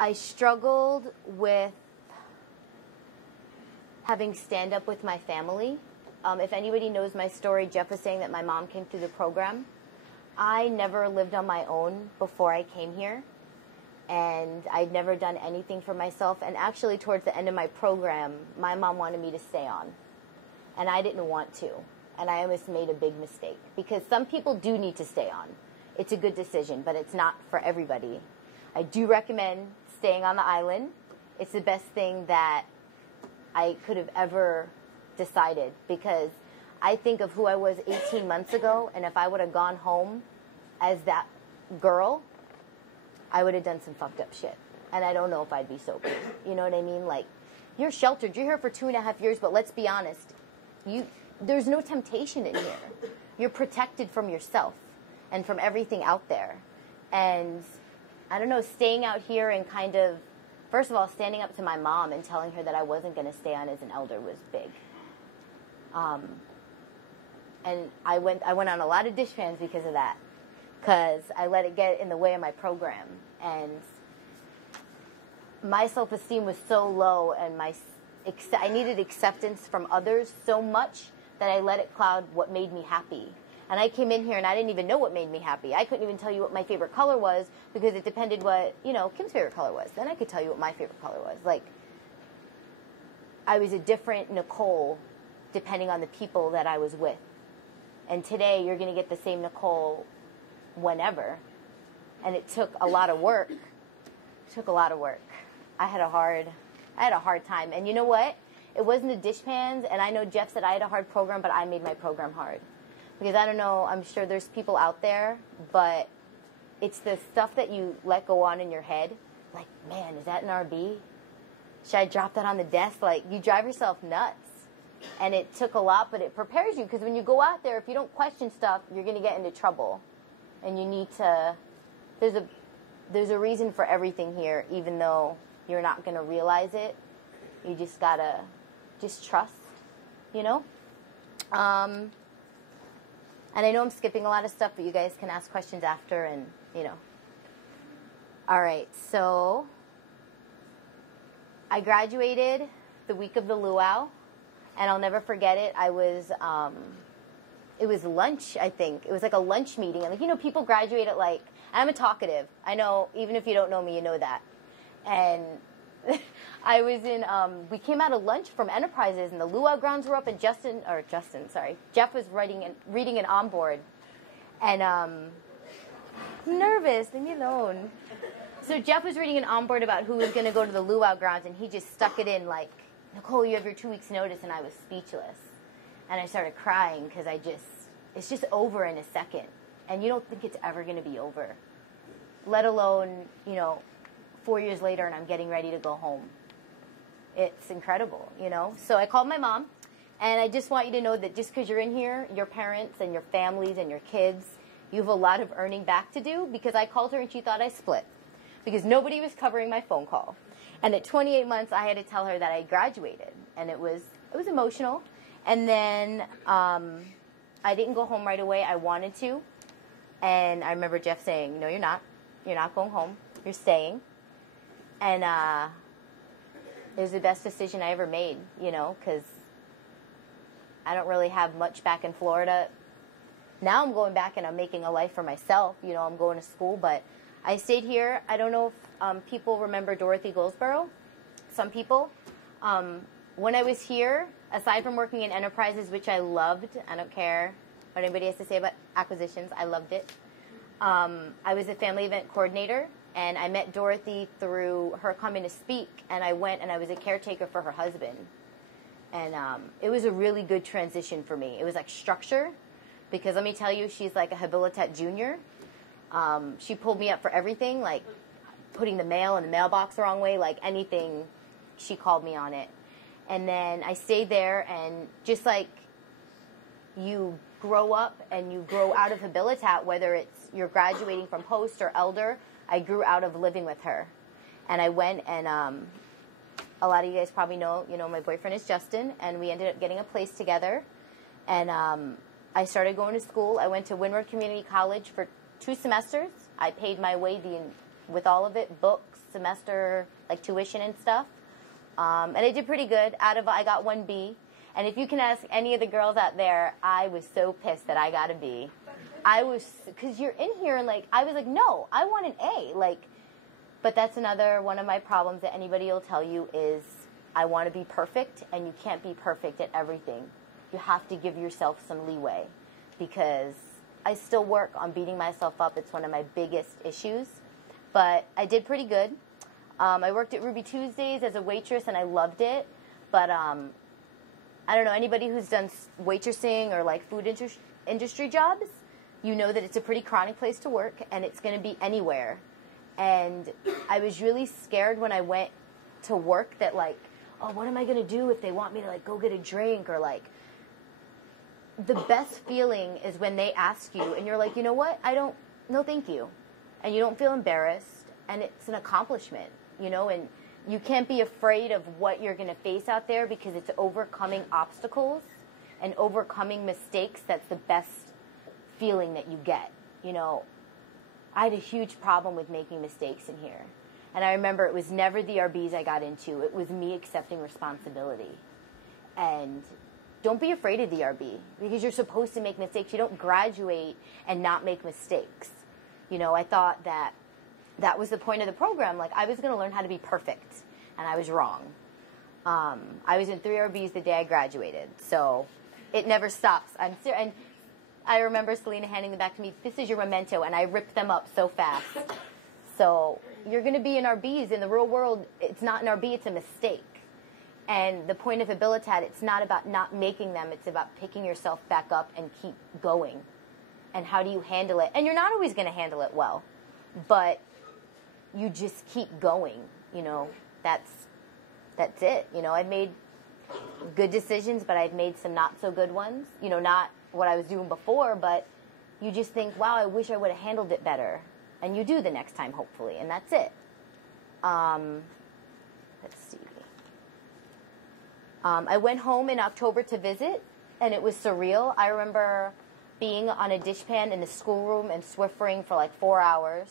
I struggled with having stand up with my family. If anybody knows my story, Jeff was saying that my mom came through the program. I never lived on my own before I came here, and I'd never done anything for myself. And actually, towards the end of my program, my mom wanted me to stay on, and I didn't want to. And I almost made a big mistake, because some people do need to stay on. It's a good decision, but it's not for everybody. I do recommend staying on the island. It's the best thing that I could have ever decided, because I think of who I was 18 months ago, and if I would have gone home as that girl, I would have done some fucked up shit. And I don't know if I'd be sober. You know what I mean? Like, you're sheltered. You're here for 2.5 years, but let's be honest. There's no temptation in here. You're protected from yourself and from everything out there. And I don't know, staying out here and kind of, first of all, standing up to my mom and telling her that I wasn't going to stay on as an elder was big. And I went on a lot of dishpans because of that, because I let it get in the way of my program. And my self-esteem was so low, and I needed acceptance from others so much that I let it cloud what made me happy. And I came in here and I didn't even know what made me happy. I couldn't even tell you what my favorite color was, because it depended what, Kim's favorite color was. Then I could tell you what my favorite color was. Like, I was a different Nicole depending on the people that I was with. And today you're going to get the same Nicole whenever. And it took a lot of work. I had a hard time. And you know what? It wasn't the dishpans, and I know Jeff said I had a hard program, but I made my program hard. Because I don't know, I'm sure there's people out there, but it's the stuff that you let go on in your head. Like, man, is that an RB? Should I drop that on the desk? Like, you drive yourself nuts. And it took a lot, but it prepares you, because when you go out there, if you don't question stuff, you're going to get into trouble. And you need to, there's a reason for everything here, even though you're not going to realize it. You just got to just trust, And I know I'm skipping a lot of stuff, but you guys can ask questions after, and, All right, so I graduated the week of the luau, and I'll never forget it. It was lunch, I think. It was like a lunch meeting. And, people graduate at I'm a talkative. I know, even if you don't know me, you know that. And I was we came out of lunch from Enterprises, and the luau grounds were up, and Jeff was reading an onboard. And I'm nervous, leave me alone. So Jeff was reading an onboard about who was going to go to the luau grounds, and he just stuck it in like, Nicole, you have your 2 weeks notice, and I was speechless. And I started crying, because it's just over in a second. And you don't think it's ever going to be over. Let alone, 4 years later, and I'm getting ready to go home. It's incredible, So I called my mom, and I just want you to know that just because you're in here, your parents and your families and your kids, you have a lot of earning back to do, because I called her and she thought I split, because nobody was covering my phone call. And at 28 months, I had to tell her that I graduated, and it was emotional. And then I didn't go home right away. I wanted to, and I remember Jeff saying, "No, you're not. You're not going home. You're staying." And it was the best decision I ever made, because I don't really have much back in Florida. Now I'm going back and I'm making a life for myself. I'm going to school, but I stayed here. I don't know if people remember Dorothy Goldsboro. Some people. When I was here, aside from working in Enterprises, which I loved, I don't care what anybody has to say about acquisitions, I loved it. I was a family event coordinator, and I met Dorothy through her coming to speak, and I went and I was a caretaker for her husband. And it was a really good transition for me. It was like structure, because let me tell you, she's like a Habilitat junior. She pulled me up for everything, like putting the mail in the mailbox the wrong way, like anything, she called me on it. And then I stayed there, and just like you grow up and you grow out of Habilitat, whether it's you're graduating from post or elder, I grew out of living with her. And I went, and a lot of you guys probably know, my boyfriend is Justin, and we ended up getting a place together. And I started going to school. I went to Windward Community College for 2 semesters. I paid my way with all of it, books, semester, like tuition and stuff. And I did pretty good. I got 1 B. And if you can ask any of the girls out there, I was so pissed that I got a B. Because you're in here and like, I was like, no, I want an A. Like, but that's another one of my problems that anybody will tell you is I want to be perfect, and you can't be perfect at everything. You have to give yourself some leeway, because I still work on beating myself up. It's one of my biggest issues, but I did pretty good. I worked at Ruby Tuesdays as a waitress, and I loved it, but I don't know, anybody who's done waitressing or like food industry jobs, you know that it's a pretty chronic place to work, and it's going to be anywhere. And I was really scared when I went to work that like, oh, what am I going to do if they want me to like go get a drink, or like, the best feeling is when they ask you and you're like, you know what, no thank you. And you don't feel embarrassed, and it's an accomplishment, you know, and you can't be afraid of what you're going to face out there, because it's overcoming obstacles and overcoming mistakes that's the best feeling that you get, you know. I had a huge problem with making mistakes in here. And I remember it was never the RBs I got into. It was me accepting responsibility. And don't be afraid of the RB, because you're supposed to make mistakes. You don't graduate and not make mistakes. You know, I thought that was the point of the program. Like, I was going to learn how to be perfect, and I was wrong. I was in 3 RBs the day I graduated, so it never stops. And I remember Selena handing them back to me, this is your memento, and I ripped them up so fast. So you're going to be in RBs. In the real world, it's not an RB, it's a mistake. And the point of Habilitat, it's not about not making them, it's about picking yourself back up and keep going. And how do you handle it? And you're not always going to handle it well, but you just keep going, you know. That's it. You know, I've made good decisions, but I've made some not so good ones. You know, not what I was doing before, but you just think, wow, I wish I would have handled it better. And you do the next time, hopefully, and that's it. Let's see. I went home in October to visit, and it was surreal. I remember being on a dishpan in the schoolroom and Swiffering for like 4 hours,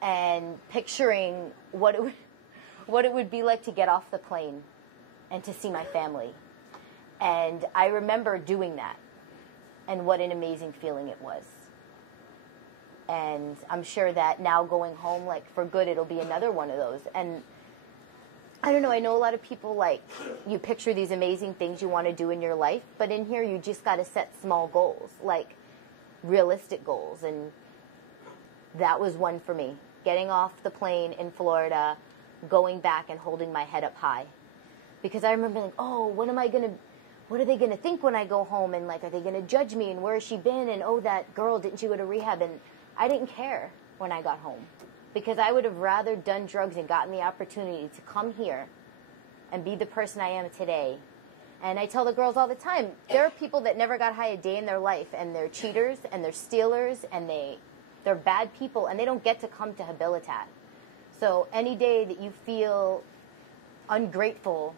and picturing what it would be like to get off the plane and to see my family. And I remember doing that, and what an amazing feeling it was. And I'm sure that now going home, like for good, it'll be another one of those. And I don't know, I know a lot of people, like, you picture these amazing things you want to do in your life, but in here you just got to set small goals, like realistic goals. And that was one for me. Getting off the plane in Florida, going back and holding my head up high. Because I remember like, oh, what are they going to think when I go home? And like, are they going to judge me? And where has she been? And oh, that girl, didn't she go to rehab? And I didn't care when I got home, because I would have rather done drugs and gotten the opportunity to come here and be the person I am today. And I tell the girls all the time, there are people that never got high a day in their life, and they're cheaters, and they're stealers, and they're bad people, and they don't get to come to Habilitat. So any day that you feel ungrateful,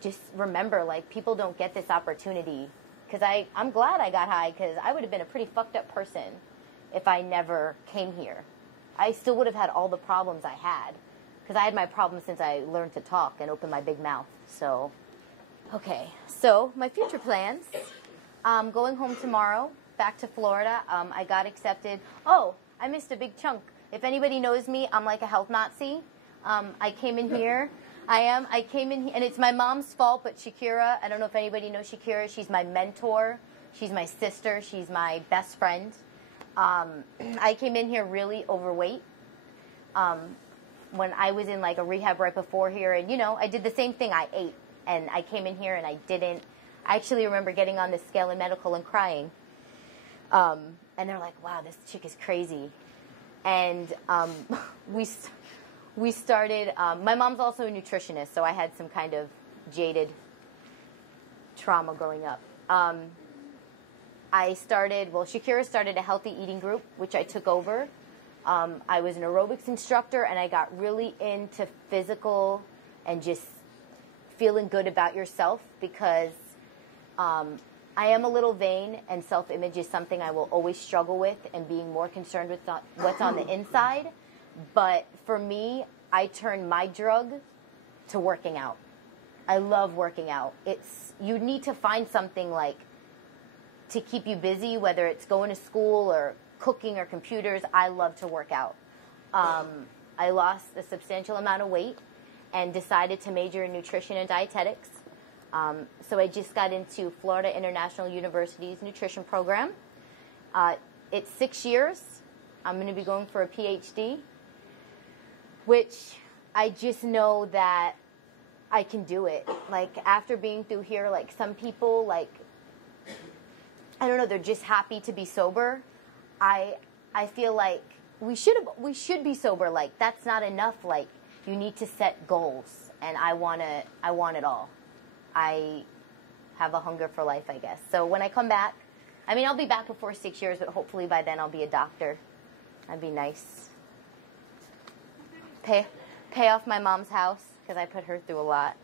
just remember, like, people don't get this opportunity. Because I'm glad I got high, because I would have been a pretty fucked up person if I never came here. I still would have had all the problems I had, because I had my problems since I learned to talk and open my big mouth. So, okay. So, my future plans. Going home tomorrow, back to Florida. I got accepted. Oh, I missed a big chunk. If anybody knows me, I'm like a health Nazi. I came in here. I came in, and it's my mom's fault, but Shakira, I don't know if anybody knows Shakira. She's my mentor. She's my sister. She's my best friend. I came in here really overweight. When I was in like a rehab right before here, and you know, I did the same thing. I ate, and I came in here and I didn't. I actually remember getting on the scale in medical and crying. And they're like, wow, this chick is crazy. And we started, my mom's also a nutritionist, so I had some kind of jaded trauma growing up. Shakira started a healthy eating group, which I took over. I was an aerobics instructor, and I got really into physical and just feeling good about yourself, because I I am a little vain, and self-image is something I will always struggle with, and being more concerned with what's on the inside. But for me, I turn my drug to working out. I love working out. You need to find something like to keep you busy, whether it's going to school or cooking or computers. I love to work out. I lost a substantial amount of weight and decided to major in nutrition and dietetics. So I just got into Florida International University's nutrition program. It's 6 years. I'm going to be going for a PhD, which I just know that I can do it. Like, after being through here, like, some people, like, I don't know, they're just happy to be sober. I feel like we should be sober. Like, that's not enough. Like, you need to set goals, and I want it all. I have a hunger for life, I guess. So when I come back, I mean, I'll be back before 6 years, but hopefully by then I'll be a doctor. That'd be nice. Pay off my mom's house, because I put her through a lot.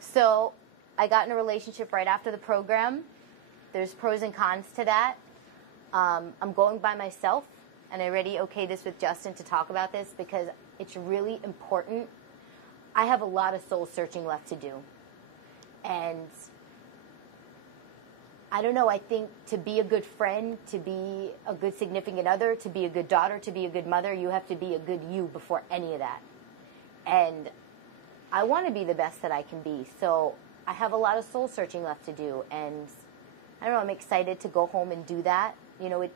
So I got in a relationship right after the program. There's pros and cons to that. I'm going by myself, and I already okayed this with Justin to talk about this because it's really important. I have a lot of soul searching left to do. And I don't know, I think to be a good friend, to be a good significant other, to be a good daughter, to be a good mother, you have to be a good you before any of that. And I want to be the best that I can be. So I have a lot of soul searching left to do. And I don't know, I'm excited to go home and do that. You know,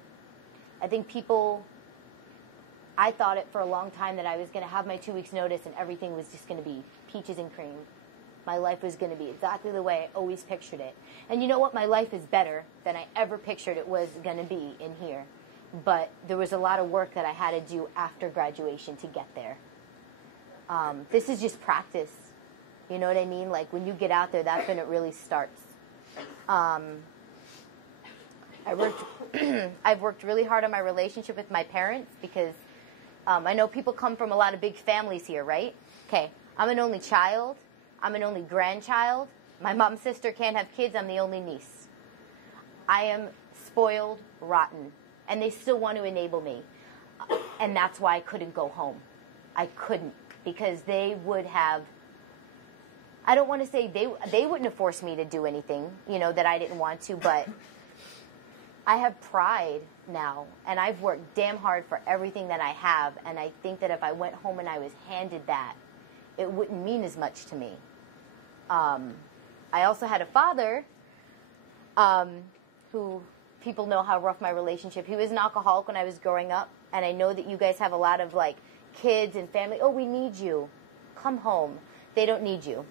I think I thought it for a long time that I was going to have my 2 weeks notice and everything was just going to be peaches and cream. My life was going to be exactly the way I always pictured it. And you know what? My life is better than I ever pictured it was going to be in here. But there was a lot of work that I had to do after graduation to get there. This is just practice. You know what I mean? Like, when you get out there, that's when it really starts. I've worked really hard on my relationship with my parents because I know people come from a lot of big families here, right? Okay, I'm an only child. I'm an only grandchild. My mom's sister can't have kids. I'm the only niece. I am spoiled rotten, and they still want to enable me. And that's why I couldn't go home. I couldn't, because they would have, I don't want to say they wouldn't have forced me to do anything, you know, that I didn't want to, but I have pride now, and I've worked damn hard for everything that I have, and I think that if I went home and I was handed that, it wouldn't mean as much to me. I also had a father who, people know how rough my relationship. He was an alcoholic when I was growing up, and I know that you guys have a lot of, like, kids and family. Oh, we need you. Come home. They don't need you.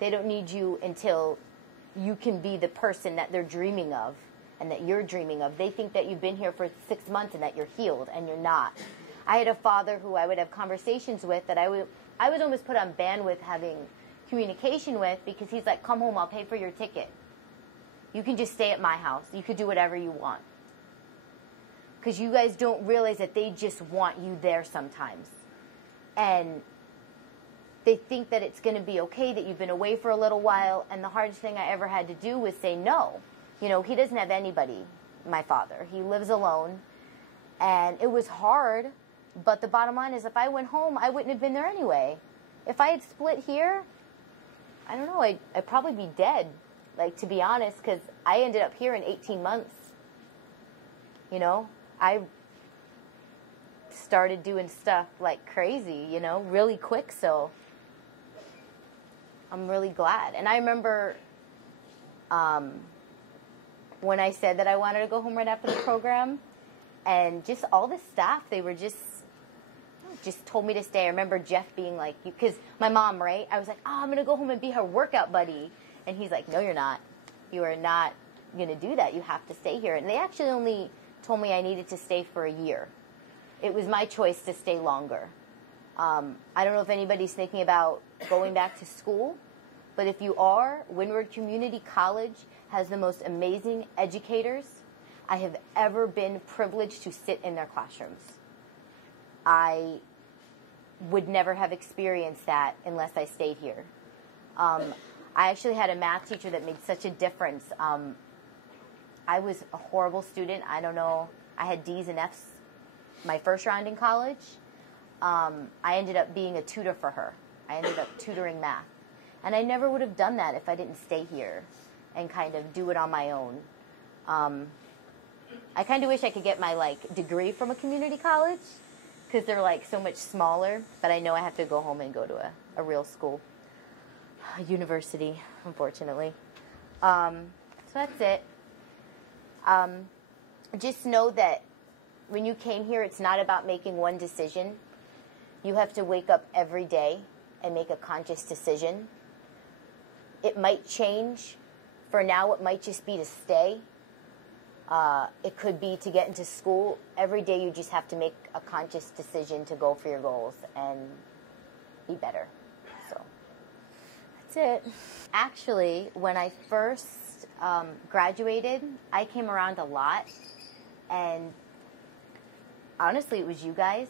They don't need you until you can be the person that they're dreaming of and that you're dreaming of. They think that you've been here for 6 months and that you're healed, and you're not. I had a father who I would have conversations with that I was almost put on bandwidth having communication with, because he's like, come home, I'll pay for your ticket. You can just stay at my house. You could do whatever you want. Because you guys don't realize that they just want you there sometimes. And they think that it's going to be okay that you've been away for a little while, and the hardest thing I ever had to do was say no. You know, he doesn't have anybody, my father. He lives alone, and it was hard, but the bottom line is if I went home, I wouldn't have been there anyway. If I had split here, I don't know, I'd probably be dead, like, to be honest, because I ended up here in 18 months. You know, I started doing stuff like crazy, you know, really quick, so I'm really glad. And I remember when I said that I wanted to go home right after the program, and just all the staff, they were just told me to stay. I remember Jeff being like, because my mom, right? I was like, oh, I'm going to go home and be her workout buddy. And he's like, no, you're not. You are not going to do that. You have to stay here. And they actually only told me I needed to stay for a year. It was my choice to stay longer. I don't know if anybody's thinking about going back to school, but if you are, Windward Community College has the most amazing educators I have ever been privileged to sit in their classrooms. I would never have experienced that unless I stayed here. I actually had a math teacher that made such a difference. I was a horrible student. I don't know. I had D's and F's my first round in college. I ended up being a tutor for her. I ended up tutoring math. And I never would have done that if I didn't stay here and kind of do it on my own. I kind of wish I could get my degree from a community college because they're so much smaller, but I know I have to go home and go to a real school, a university, unfortunately. So that's it. Just know that when you came here, it's not about making one decision. You have to wake up every day and make a conscious decision. It might change. For now, it might just be to stay. It could be to get into school. Every day you just have to make a conscious decision to go for your goals and be better. So that's it. Actually, when I first graduated, I came around a lot. And honestly, it was you guys.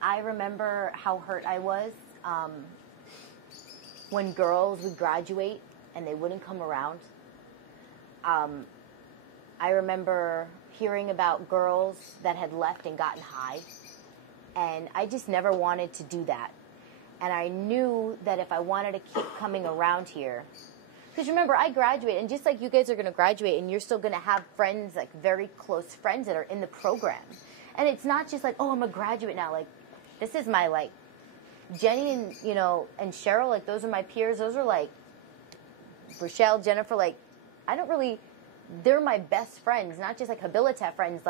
I remember how hurt I was when girls would graduate and they wouldn't come around. I remember hearing about girls that had left and gotten high, and I just never wanted to do that. And I knew that if I wanted to keep coming around here, because remember, I graduated, and just like you guys are going to graduate, and you're still going to have friends, very close friends that are in the program. And it's not just oh, I'm a graduate now. This is my, Jenny and, and Cheryl, those are my peers. Those are, Rochelle, Jennifer, I don't really, they're my best friends, not just, Habilitat friends,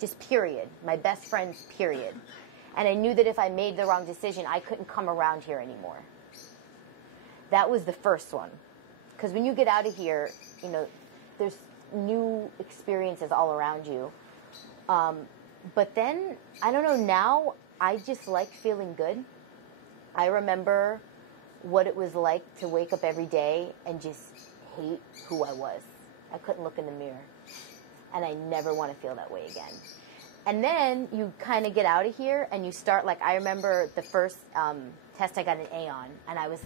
just period. My best friends, period. And I knew that if I made the wrong decision, I couldn't come around here anymore. That was the first one. Because when you get out of here, there's new experiences all around you. But then, I don't know, now I just like feeling good. I remember what it was like to wake up every day and just hate who I was. I couldn't look in the mirror. And I never want to feel that way again. And then you kind of get out of here and you start, I remember the first test I got an A on, and I was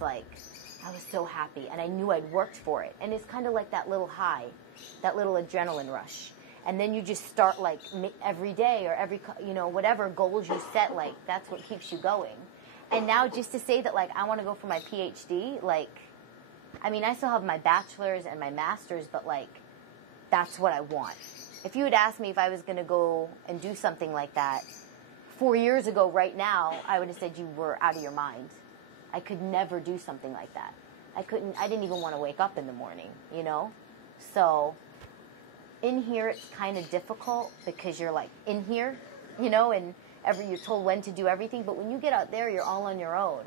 so happy, and I knew I'd worked for it. And it's kind of like that little high, that little adrenaline rush. And then you just start, every day or every, whatever goals you set, that's what keeps you going. And now just to say that, I want to go for my PhD, I still have my bachelor's and my master's, but, that's what I want. If you had asked me if I was going to go and do something like that 4 years ago right now, I would have said you were out of your mind. I could never do something like that. I didn't even want to wake up in the morning, So in here it's kind of difficult because you're in here, and you're told when to do everything. But when you get out there, you're all on your own.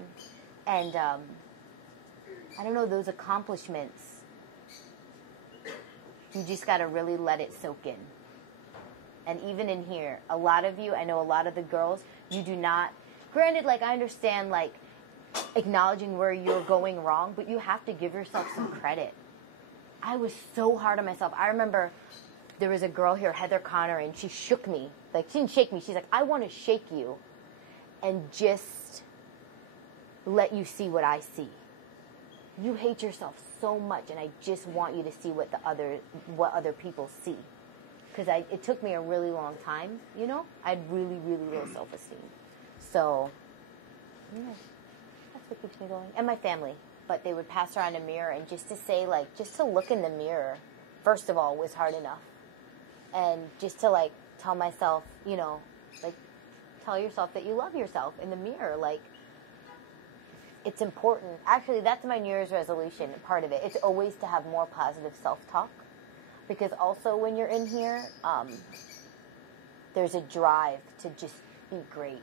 And I don't know, those accomplishments, you just got to really let it soak in. And even in here, a lot of you, I know a lot of the girls, you do not, granted, I understand, acknowledging where you're going wrong, but you have to give yourself some credit. I was so hard on myself. I remember there was a girl here, Heather Connor, and she shook me. She didn't shake me. She's like, I want to shake you and just let you see what I see. You hate yourself so much, and I just want you to see what other people see. Because it took me a really long time, I had really, really low self-esteem. So, yeah. That's what keeps me going. And my family. But they would pass around a mirror, and just to say, just to look in the mirror, first of all, was hard enough. And just to, tell myself, tell yourself that you love yourself in the mirror. It's important. Actually, that's my New Year's resolution, part of it. It's always to have more positive self-talk. Because also when you're in here, there's a drive to just be great.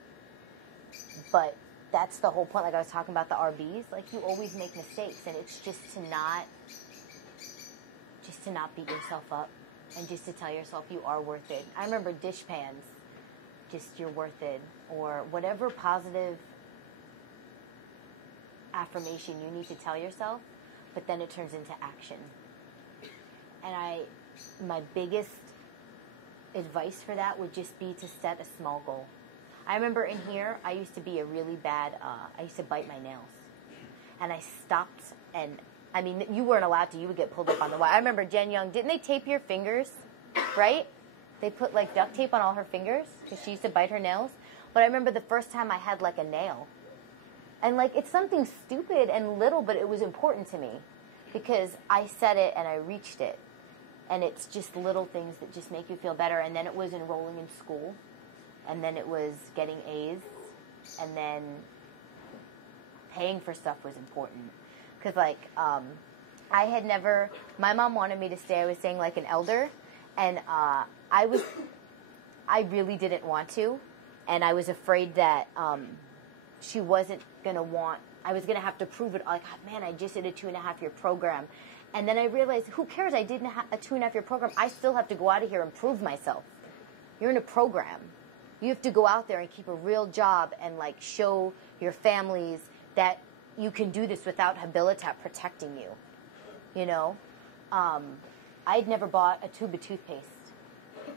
But that's the whole point. I was talking about the RBs. You always make mistakes, and it's just to not beat yourself up, and just to tell yourself you are worth it. I remember dishpans, just you're worth it, or whatever positive affirmation you need to tell yourself, but then it turns into action. And my biggest advice for that would just be to set a small goal. I remember in here, I used to be a really bad, I used to bite my nails. And I stopped And I mean, you weren't allowed to. You would get pulled up on the wire. I remember Jen Young. Didn't they tape your fingers? Right? They put like duct tape on all her fingers because she used to bite her nails. But I remember the first time I had like a nail. And like, it's something stupid and little, but it was important to me because I said it and I reached it. And it's just little things that just make you feel better. And then it was enrolling in school. And then it was getting A's. And then paying for stuff was important. Because, like, I had never... My mom wanted me to stay, I was saying, like an elder. And I really didn't want to. And I was afraid that she wasn't going to want... I was going to have to prove it. Like, oh, man, I just did a 2.5-year program. And then I realized, who cares? I did a 2.5-year program. I still have to go out of here and prove myself. You're in a program. You have to go out there and keep a real job and, like, show your families that you can do this without Habilitat protecting you. You know? I'd never bought a tube of toothpaste.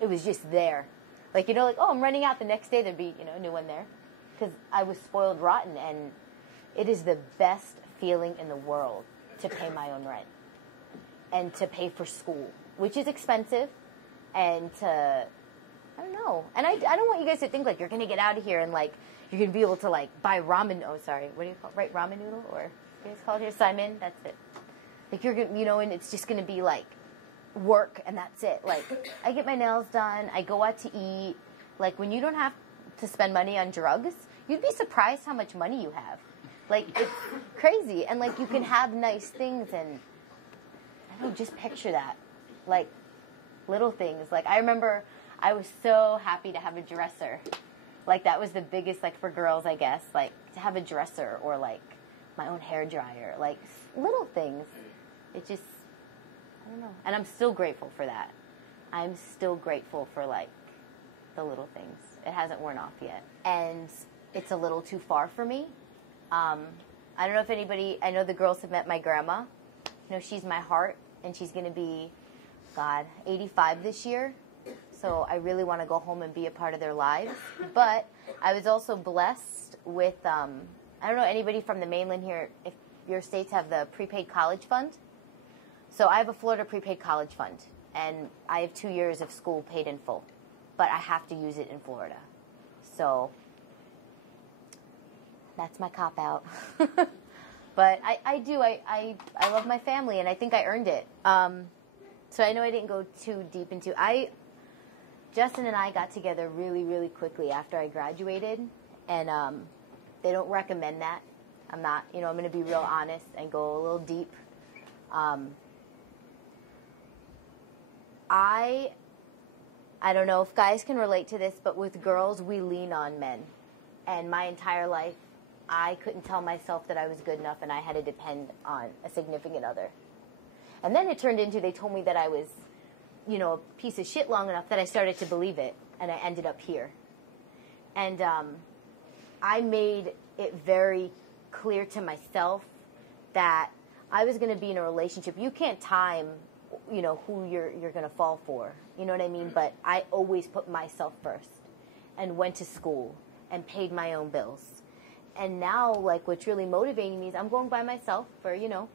It was just there. Like, you know, like, oh, I'm running out. The next day there'd be, you know, a new one there. Because I was spoiled rotten. And it is the best feeling in the world to pay my own rent. And to pay for school, which is expensive, and to, I don't know. And I don't want you guys to think, like, you're going to get out of here and, like, you're going to be able to, like, buy ramen. Oh, sorry. What do you call it? Right, ramen noodle? Or, you guys call it here? Simon? That's it. Like, you're going to, you know, and it's just going to be, like, work, and that's it. Like, I get my nails done. I go out to eat. Like, when you don't have to spend money on drugs, you'd be surprised how much money you have. Like, it's crazy. And, like, you can have nice things and... I don't know, just picture that. Like, little things. Like, I remember I was so happy to have a dresser. Like, that was the biggest, like, for girls, I guess. Like, to have a dresser or, like, my own hair dryer. Like, little things. It just, I don't know. And I'm still grateful for that. I'm still grateful for, like, the little things. It hasn't worn off yet. And it's a little too far for me. I don't know if anybody, I know the girls have met my grandma. You know, she's my heart. And she's going to be, 85 this year. So I really want to go home and be a part of their lives. But I was also blessed with, I don't know anybody from the mainland here, if your states have the prepaid college fund. So I have a Florida prepaid college fund. And I have 2 years of school paid in full. But I have to use it in Florida. So that's my cop-out. But I do. I love my family, and I think I earned it. So I know I didn't go too deep into... Justin and I got together really, really quickly after I graduated, and they don't recommend that. I'm not, you know, I'm going to be real honest and go a little deep. I don't know if guys can relate to this, but with girls, we lean on men. And my entire life, I couldn't tell myself that I was good enough, and I had to depend on a significant other. And then it turned into, they told me that I was, you know, a piece of shit long enough that I started to believe it, and I ended up here. And I made it very clear to myself that I was going to be in a relationship. You can't time, you know, who you're going to fall for. You know what I mean? But I always put myself first and went to school and paid my own bills. And now, like, what's really motivating me is I'm going by myself for, you know,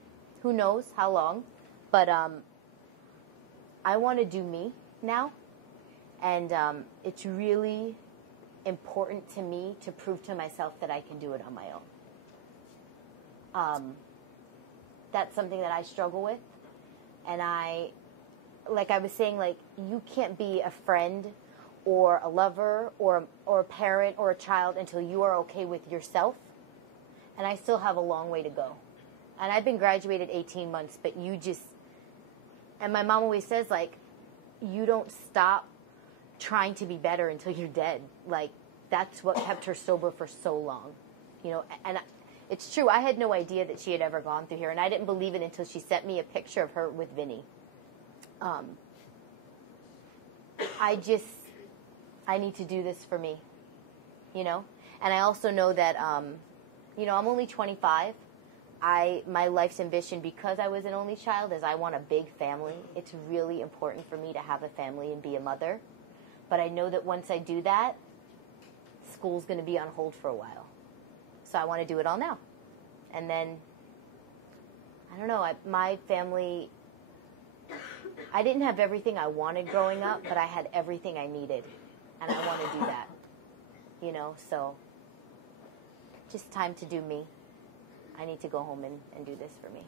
who knows how long. But I want to do me now. And it's really important to me to prove to myself that I can do it on my own. That's something that I struggle with. And like I was saying, like, you can't be a friend or a lover or a parent or a child until you are okay with yourself. And I still have a long way to go. And I've been graduated 18 months, but you just, and my mom always says, like, you don't stop trying to be better until you're dead. Like, that's what kept her sober for so long. You know, and it's true. I had no idea that she had ever gone through here, and I didn't believe it until she sent me a picture of her with Vinny. I need to do this for me, you know? And I also know that, you know, I'm only 25. My life's ambition, because I was an only child, is I want a big family. It's really important for me to have a family and be a mother. But I know that once I do that, school's going to be on hold for a while. So I want to do it all now. And then I don't know, my family, I didn't have everything I wanted growing up, but I had everything I needed. And I want to do that, you know, so just time to do me. I need to go home and do this for me.